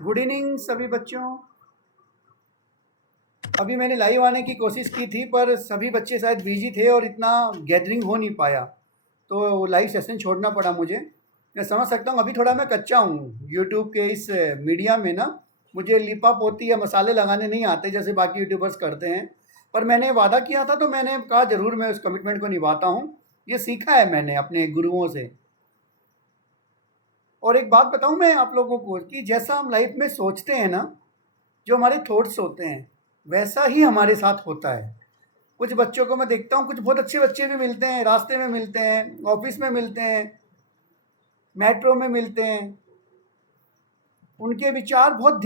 Good evening सभी बच्चों। अभी मैंने लाइव आने की कोशिश की थी पर सभी बच्चे शायद बिजी थे और इतना गैदरिंग हो नहीं पाया, तो लाइव सेशन छोड़ना पड़ा मुझे। मैं समझ सकता हूँ, अभी थोड़ा मैं कच्चा हूँ यूट्यूब के इस मीडिया में ना। मुझे लिपा पोती या मसाले लगाने नहीं आते जैसे बाकी यूट्यूबर्स करते हैं। पर मैंने वादा किया था तो मैंने कहा ज़रूर मैं उस कमिटमेंट को निभाता हूँ। ये सीखा है मैंने अपने गुरुओं से। और एक बात बताऊँ मैं आप लोगों को कि जैसा हम लाइफ में सोचते हैं ना, जो हमारे थॉट्स होते हैं वैसा ही हमारे साथ होता है। कुछ बच्चों को मैं देखता हूँ, कुछ बहुत अच्छे बच्चे भी मिलते हैं, रास्ते में मिलते हैं, ऑफिस में मिलते हैं, मेट्रो में मिलते हैं। उनके विचार बहुत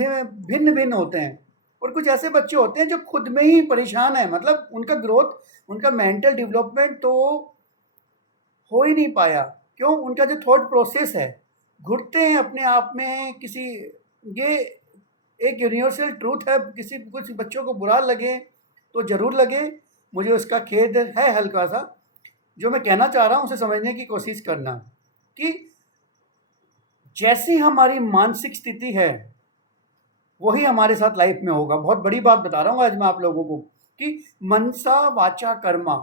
भिन्न भिन्न होते हैं। और कुछ ऐसे बच्चे होते हैं जो खुद में ही परेशान है, मतलब उनका ग्रोथ, उनका मेंटल डेवलपमेंट तो हो ही नहीं पाया। क्यों? उनका जो थॉट प्रोसेस है, घुटते हैं अपने आप में किसी। ये एक यूनिवर्सल ट्रूथ है। किसी कुछ बच्चों को बुरा लगे तो ज़रूर लगे, मुझे उसका खेद है हल्का सा। जो मैं कहना चाह रहा हूँ उसे समझने की कोशिश करना कि जैसी हमारी मानसिक स्थिति है वही हमारे साथ लाइफ में होगा। बहुत बड़ी बात बता रहा हूँ आज मैं आप लोगों को कि मनसा वाचा कर्मा,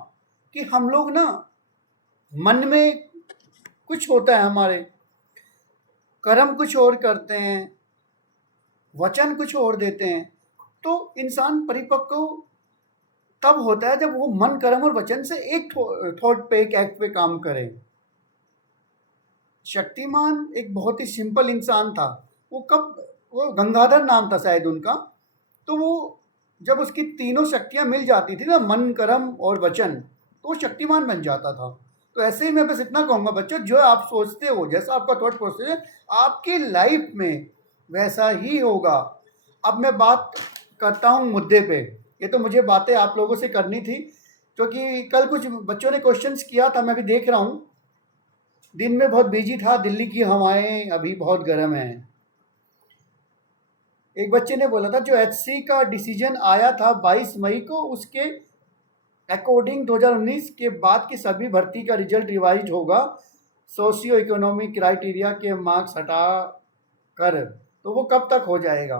कि हम लोग ना मन में कुछ होता है हमारे, कर्म कुछ और करते हैं, वचन कुछ और देते हैं। तो इंसान परिपक्व तब होता है जब वो मन कर्म और वचन से एक थॉट पे, एक एक्ट पे काम करे। शक्तिमान एक बहुत ही सिंपल इंसान था। वो गंगाधर नाम था शायद उनका। तो वो जब उसकी तीनों शक्तियां मिल जाती थी ना, मन कर्म और वचन, तो वो शक्तिमान बन जाता था। तो ऐसे ही मैं बस इतना कहूँगा बच्चों, जो आप सोचते हो, जैसा आपका थॉट प्रोसेस है, आपकी लाइफ में वैसा ही होगा। अब मैं बात करता हूँ मुद्दे पे। ये तो मुझे बातें आप लोगों से करनी थी क्योंकि कल कुछ बच्चों ने क्वेश्चंस किया था, मैं भी देख रहा हूँ। दिन में बहुत बिजी था, दिल्ली की हवाएं अभी बहुत गर्म हैं। एक बच्चे ने बोला था जो एचसी का डिसीजन आया था 22 मई को, उसके अकॉर्डिंग 2019 के बाद की सभी भर्ती का रिजल्ट रिवाइज होगा सोशियो इकोनॉमिक क्राइटेरिया के मार्क्स हटा कर। तो वो कब तक हो जाएगा?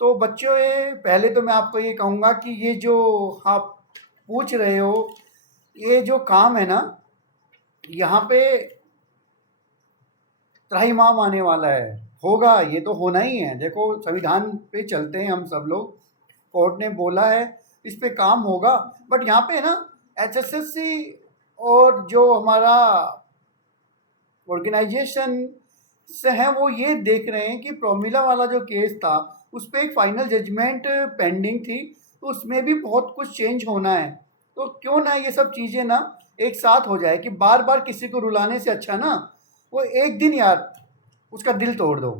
तो बच्चों, ये पहले तो मैं आपको ये कहूँगा कि ये जो आप पूछ रहे हो, ये जो काम है ना, यहाँ पे त्राहिमाम आने वाला है। होगा, ये तो होना ही है। देखो, संविधान पे चलते हैं हम सब लोग, कोर्ट ने बोला है, इस पे काम होगा। बट यहाँ पे ना एचएसएससी और जो हमारा ऑर्गेनाइजेशन से है वो ये देख रहे हैं कि प्रोमिला वाला जो केस था उस पर एक फाइनल जजमेंट पेंडिंग थी, तो उसमें भी बहुत कुछ चेंज होना है। तो क्यों ना ये सब चीज़ें ना एक साथ हो जाए, कि बार बार किसी को रुलाने से अच्छा ना वो एक दिन यार उसका दिल तोड़ दो।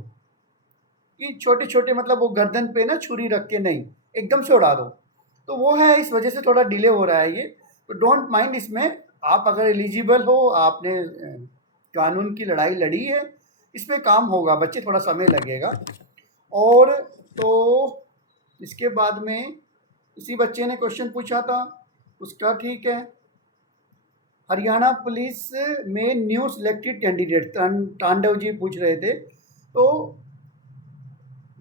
कि छोटे छोटे, मतलब वो गर्दन पे ना छुरी रख के नहीं, एकदम से उड़ा दो। तो वो है, इस वजह से थोड़ा डिले हो रहा है ये। तो डोंट माइंड इसमें। आप अगर एलिजिबल हो, आपने कानून की लड़ाई लड़ी है, इस पे काम होगा बच्चे, थोड़ा समय लगेगा। और तो इसके बाद में इसी बच्चे ने क्वेश्चन पूछा था, उसका ठीक है। हरियाणा पुलिस में न्यू सिलेक्टेड कैंडिडेट तांडव जी पूछ रहे थे। तो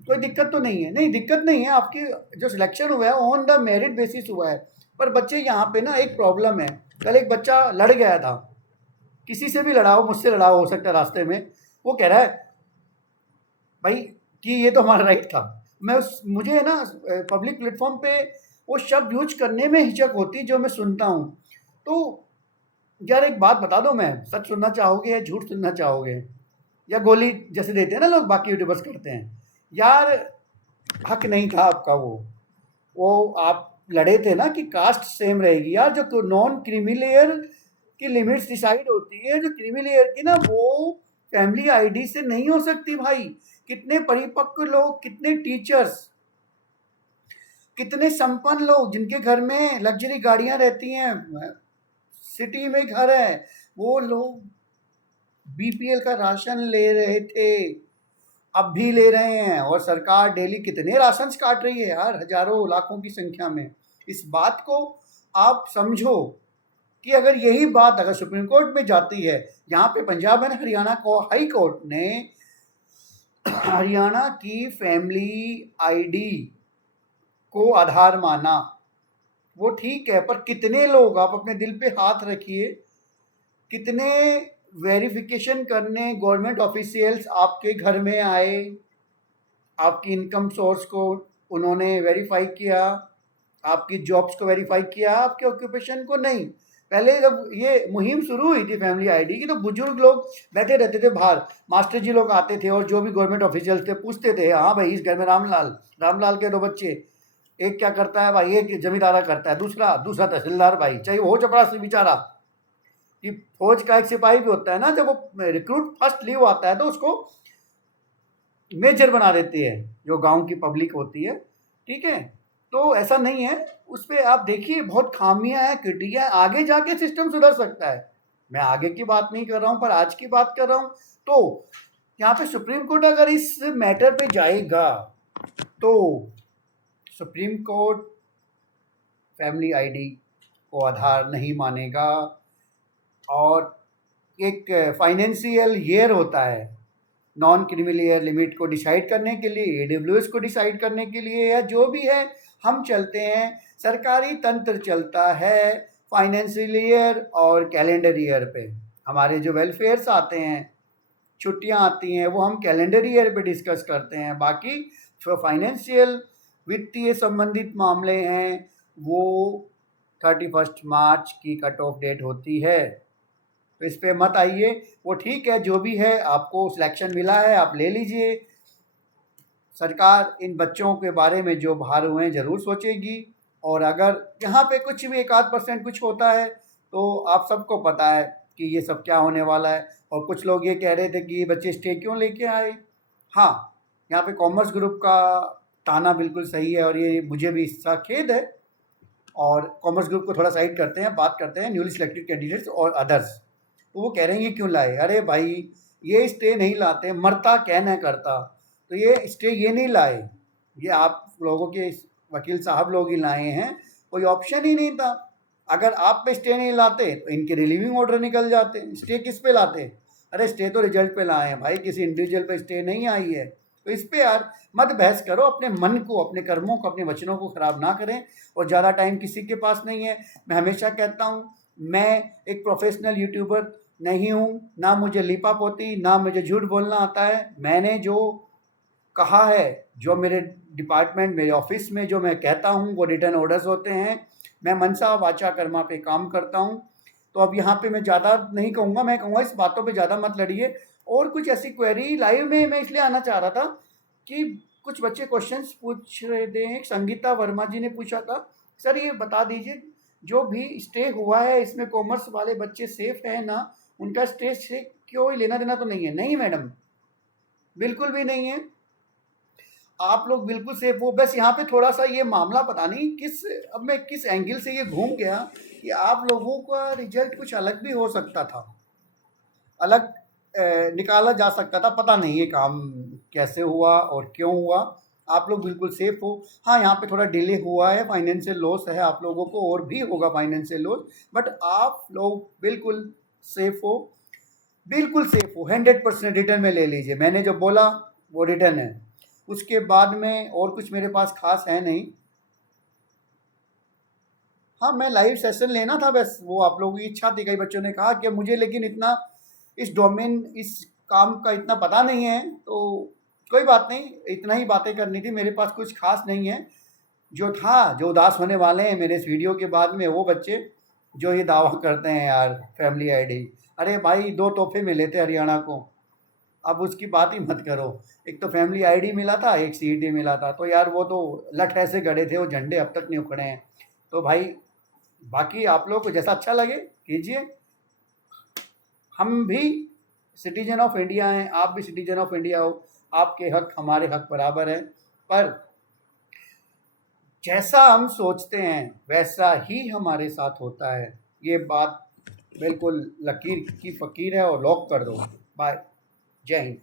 कोई दिक्कत तो नहीं है? नहीं, दिक्कत नहीं है। आपकी जो सिलेक्शन हुआ है ऑन द मेरिट बेसिस हुआ है। पर बच्चे यहाँ पे ना एक प्रॉब्लम है। कल एक बच्चा लड़ गया था, किसी से भी लड़ा हो, मुझसे लड़ा हो सकता है रास्ते में। वो कह रहा है भाई कि ये तो हमारा राइट था। मुझे है ना पब्लिक प्लेटफॉर्म पे वो शब्द यूज करने में हिचक होती जो मैं सुनता हूँ। तो यार एक बात बता दो, मैं सच सुनना चाहोगे या झूठ सुनना चाहोगे, या गोली जैसे देते हैं ना लोग बाकी यूट्यूबर्स करते हैं? यार हक नहीं था आपका। वो आप लड़े थे ना कि कास्ट सेम रहेगी। यार जो नॉन क्रीमी लेयर की लिमिट्स डिसाइड होती है, जो क्रीमी लेयर की ना, वो फैमिली आईडी से नहीं हो सकती भाई। कितने परिपक्व लोग, कितने टीचर्स, कितने संपन्न लोग जिनके घर में लग्जरी गाड़ियां रहती हैं, सिटी में घर है, वो लोग बीपीएल का राशन ले रहे थे, अब भी ले रहे हैं। और सरकार डेली कितने राशन काट रही है यार, हजारों लाखों की संख्या में। इस बात को आप समझो कि अगर यही बात अगर सुप्रीम कोर्ट में जाती है, यहाँ पे पंजाब एंड हरियाणा को हाई कोर्ट ने हरियाणा की फैमिली आईडी को आधार माना, वो ठीक है, पर कितने लोग, आप अपने दिल पे हाथ रखिए, कितने वेरिफिकेशन करने गवर्नमेंट ऑफिशियल्स आपके घर में आए, आपकी इनकम सोर्स को उन्होंने वेरीफाई किया, आपकी जॉब्स को वेरीफाई किया, आपके ऑक्यूपेशन को नहीं। पहले जब ये मुहिम शुरू हुई थी फैमिली आईडी की, तो बुजुर्ग लोग बैठे रहते थे बाहर, मास्टर जी लोग आते थे और जो भी गवर्नमेंट ऑफिशियल थे पूछते थे, हाँ भाई इस घर में रामलाल के 2 बच्चे, एक क्या करता है भाई, एक जमींदारा करता है, दूसरा दूसरा तहसीलदार भाई, चाहे वो चपरासी बेचारा, कि फौज का एक सिपाही भी होता है ना, जब वो रिक्रूट फर्स्ट लीव आता है तो उसको मेजर बना देती है, जो गांव की पब्लिक होती है, ठीक है। तो ऐसा नहीं है, उस पर आप देखिए बहुत खामियां हैं, क्रिटिया है, आगे जाके सिस्टम सुधर सकता है। मैं आगे की बात नहीं कर रहा हूं, पर आज की बात कर रहा हूं। तो यहाँ पे सुप्रीम कोर्ट अगर इस मैटर पे जाएगा तो सुप्रीम कोर्ट फैमिली आईडी को आधार नहीं मानेगा, और एक फाइनेंशियल ईयर होता है नॉन क्रिमिनल ईयर लिमिट को डिसाइड करने के लिए, एडब्ल्यूएस को डिसाइड करने के लिए, या जो भी है हम चलते हैं, सरकारी तंत्र चलता है फाइनेंशियल ईयर और कैलेंडर ईयर पे। हमारे जो वेलफेयर्स आते हैं, छुट्टियां आती हैं, वो हम कैलेंडर ईयर पे डिस्कस करते हैं। बाकी जो फाइनेंशियल वित्तीय संबंधित मामले हैं वो 31 मार्च की कट ऑफ डेट होती है। तो इस पे मत आइए, वो ठीक है, जो भी है आपको सिलेक्शन मिला है आप ले लीजिए। सरकार इन बच्चों के बारे में जो बाहर हुए हैं ज़रूर सोचेगी, और अगर यहाँ पे कुछ भी 1-8% कुछ होता है तो आप सबको पता है कि ये सब क्या होने वाला है। और कुछ लोग ये कह रहे थे कि ये बच्चे स्टे क्यों लेके आए। हाँ, यहाँ पे कॉमर्स ग्रुप का ताना बिल्कुल सही है, और ये मुझे भी इसका खेद है। और कॉमर्स ग्रुप को थोड़ा साइड करते हैं, बात करते हैं न्यूली सिलेक्टेड कैंडिडेट्स और अदर्स। तो वो कह रहे हैं ये क्यों लाए, अरे भाई ये स्टे नहीं लाते, मरता कहना करता, तो ये स्टे ये नहीं लाए, ये आप लोगों के वकील साहब लोग ही लाए हैं, कोई ऑप्शन ही नहीं था। अगर आप पे स्टे नहीं लाते तो इनके रिलीविंग ऑर्डर निकल जाते, स्टे किस पे लाते, अरे स्टे तो रिजल्ट पे लाए हैं भाई, किसी इंडिविजुअल पे स्टे नहीं आई है। तो इस पे यार मत बहस करो, अपने मन को, अपने कर्मों को, अपने वचनों को खराब ना करें, और ज़्यादा टाइम किसी के पास नहीं है। मैं हमेशा कहता हूँ, मैं एक प्रोफेशनल यूट्यूबर नहीं हूँ, ना मुझे लिपा पोती, ना मुझे झूठ बोलना आता है। मैंने जो कहा है, जो मेरे डिपार्टमेंट, मेरे ऑफिस में जो मैं कहता हूँ वो रिटर्न ऑर्डर्स होते हैं। मैं मनसा वाचा कर्मा पे काम करता हूँ। तो अब यहाँ पे मैं ज़्यादा नहीं कहूँगा, मैं कहूँगा इस बातों पे ज़्यादा मत लड़िए। और कुछ ऐसी क्वेरी लाइव में मैं इसलिए आना चाह रहा था कि कुछ बच्चे क्वेश्चंस पूछ रहे थे। संगीता वर्मा जी ने पूछा था, सर ये बता दीजिए जो भी स्टे हुआ है इसमें कॉमर्स वाले बच्चे सेफ है ना, उनका स्टे से क्यों लेना देना तो नहीं है। नहीं मैडम, बिल्कुल भी नहीं है, आप लोग बिल्कुल सेफ हो। बस यहाँ पे थोड़ा सा ये मामला पता नहीं अब मैं किस एंगल से ये घूम गया कि आप लोगों का रिजल्ट कुछ अलग भी हो सकता था, अलग निकाला जा सकता था। पता नहीं ये काम कैसे हुआ और क्यों हुआ। आप लोग बिल्कुल सेफ हो। हाँ, यहाँ पे थोड़ा डिले हुआ है, फाइनेंशियल लॉस है आप लोगों को, और भी होगा फाइनेंशियल लॉस, बट आप लोग बिल्कुल सेफ हो, बिल्कुल सेफ हो। 100% रिटर्न में ले लीजिए, मैंने जो बोला वो रिटर्न है। उसके बाद में और कुछ मेरे पास खास है नहीं। हाँ, मैं लाइव सेशन लेना था बस, वो आप लोगों की इच्छा थी। कई बच्चों ने कहा कि मुझे लेकिन इतना इस डोमेन, इस काम का इतना पता नहीं है, तो कोई बात नहीं, इतना ही बातें करनी थी, मेरे पास कुछ खास नहीं है। जो था, जो उदास होने वाले हैं मेरे इस वीडियो के बाद में, वो बच्चे जो ये दावा करते हैं यार फैमिली आईडी, अरे भाई 2 तोहफे मिले थे हरियाणा को, अब उसकी बात ही मत करो। एक तो फैमिली आईडी मिला था, एक सीईटी मिला था, तो यार वो तो लठ ऐसे गड़े थे, वो झंडे अब तक नहीं उखड़े हैं। तो भाई बाकी आप लोग को जैसा अच्छा लगे कीजिए। हम भी सिटीजन ऑफ इंडिया हैं, आप भी सिटीजन ऑफ इंडिया हो, आपके हक हमारे हक बराबर हैं। पर जैसा हम सोचते हैं वैसा ही हमारे साथ होता है, ये बात बिल्कुल लकीर की फ़कीर है, और लॉक कर दो। बाय, जय हिंद।